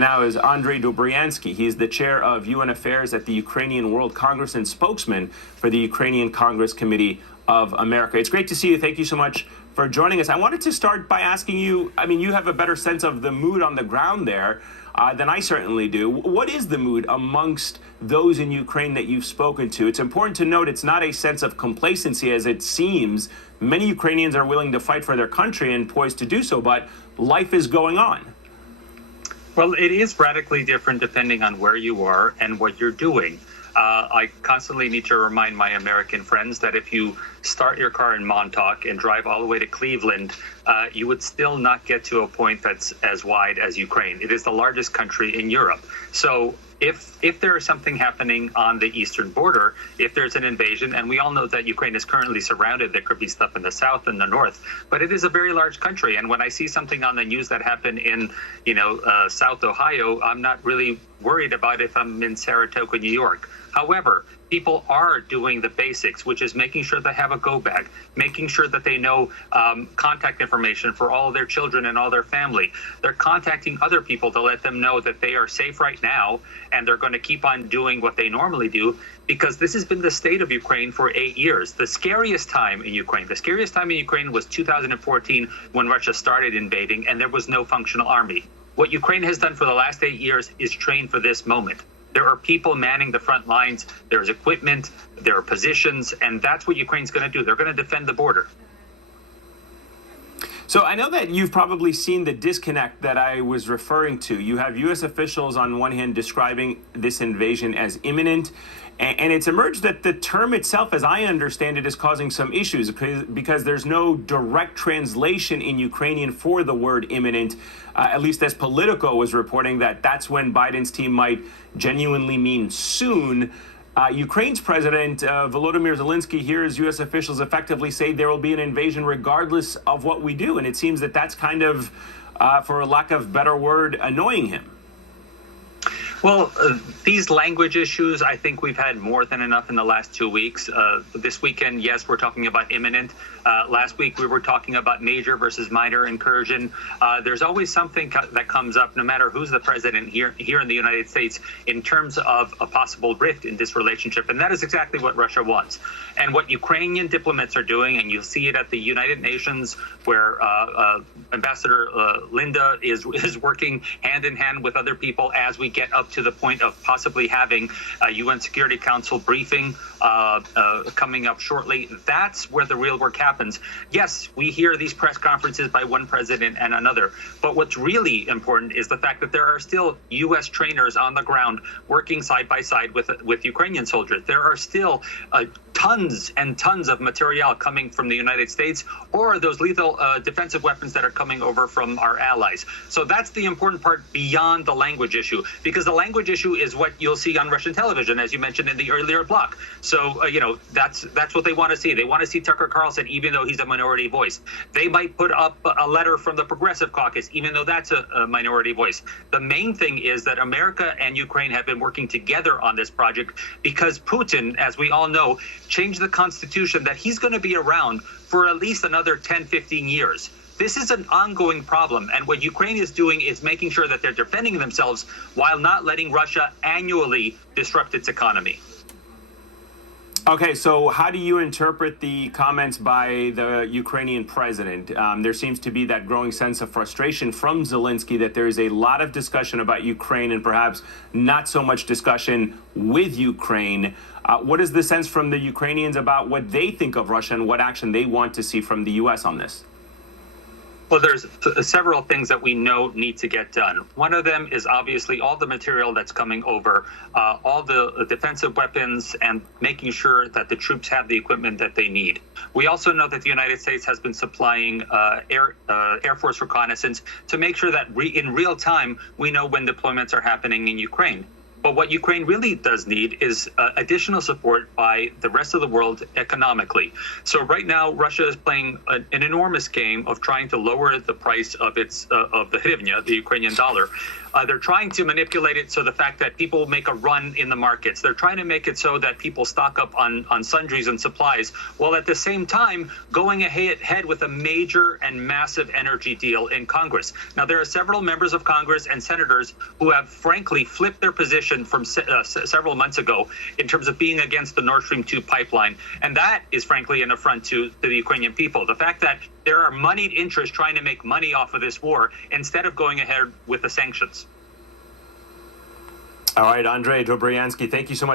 Now is Andrij Dobriansky. He is the chair of UN Affairs at the Ukrainian World Congress and spokesman for the Ukrainian Congress Committee of America. It's great to see you. Thank you so much for joining us. I wanted to start by asking you, you have a better sense of the mood on the ground there than I certainly do. What is the mood amongst those in Ukraine that you've spoken to? It's important to note it's not a sense of complacency, as it seems. Many Ukrainians are willing to fight for their country and poised to do so, but life is going on. Well, it is radically different depending on where you are and what you're doing. I constantly need to remind my American friends that if you start your car in Montauk and drive all the way to Cleveland, you would still not get to a point that's as wide as Ukraine. It is the largest country in Europe. So if there is something happening on the eastern border, if there's an invasion, and we all know that Ukraine is currently surrounded, there could be stuff in the south and the north, but it is a very large country. And when I see something on the news that happened in, South Ohio, I'm not really worried about if I'm in Saratoga, New York. However, people are doing the basics, which is making sure they have a go bag, making sure that they know contact information for all of their children and all their family. They're contacting other people to let them know that they are safe right now, and they're going to keep on doing what they normally do, because this has been the state of Ukraine for 8 years. The scariest time in Ukraine was 2014, when Russia started invading and there was no functional army. What Ukraine has done for the last 8 years is train for this moment. There are people manning the front lines, there's equipment, there are positions, and that's what Ukraine's going to do. They're going to defend the border. So I know that you've probably seen the disconnect that I was referring to. You have U.S. officials on one hand describing this invasion as imminent, and it's emerged that the term itself, as I understand it, is causing some issues because there's no direct translation in Ukrainian for the word imminent, at least as Politico was reporting that that's when Biden's team might genuinely mean soon. Ukraine's president, Volodymyr Zelensky, hears U.S. officials effectively say there will be an invasion regardless of what we do. And it seems that that's kind of, for a lack of better word, annoying him. Well, these language issues, I think we've had more than enough in the last 2 weeks. This weekend, yes, we're talking about imminent. Last week, we were talking about major versus minor incursion. There's always something that comes up, no matter who's the president here in the United States, in terms of a possible rift in this relationship. And that is exactly what Russia wants. And what Ukrainian diplomats are doing, and you'll see it at the United Nations, where Ambassador Linda is working hand in hand with other people as we get up to the point of possibly having a UN Security Council briefing coming up shortly. That's where the real work happens. Yes, we hear these press conferences by one president and another, but what's really important is the fact that there are still U.S. trainers on the ground working side by side with Ukrainian soldiers. There are still tons and tons of material coming from the United States, or those lethal defensive weapons that are coming over from our allies. So that's the important part beyond the language issue, because the language issue is what you'll see on Russian television, as you mentioned in the earlier block. So, that's what they want to see. They want to see Tucker Carlson, even though he's a minority voice. They might put up a letter from the Progressive Caucus, even though that's a minority voice. The main thing is that America and Ukraine have been working together on this project because Putin, as we all know, changed the constitution that he's going to be around for at least another 10, 15 years. This is an ongoing problem, and what Ukraine is doing is making sure that they're defending themselves while not letting Russia annually disrupt its economy. Okay, so how do you interpret the comments by the Ukrainian president? There seems to be that growing sense of frustration from Zelensky that there is a lot of discussion about Ukraine and perhaps not so much discussion with Ukraine. What is the sense from the Ukrainians about what they think of Russia and what action they want to see from the U.S. on this? Well, there's several things that we know need to get done. One of them is obviously all the material that's coming over, all the defensive weapons, and making sure that the troops have the equipment that they need. We also know that the United States has been supplying Air Force reconnaissance to make sure that in real time we know when deployments are happening in Ukraine. But what Ukraine really does need is additional support by the rest of the world economically. So right now, Russia is playing an enormous game of trying to lower the price of the hryvnia, the Ukrainian dollar. They're trying to manipulate it so the fact that people make a run in the markets. They're trying to make it so that people stock up on sundries and supplies, while at the same time going ahead with a major and massive energy deal in Congress. Now, there are several members of Congress and senators who have frankly flipped their position from several months ago in terms of being against the Nord Stream 2 pipeline. And that is frankly an affront to the Ukrainian people. The fact that there are moneyed interests trying to make money off of this war instead of going ahead with the sanctions. All right, Andrij Dobriansky, thank you so much.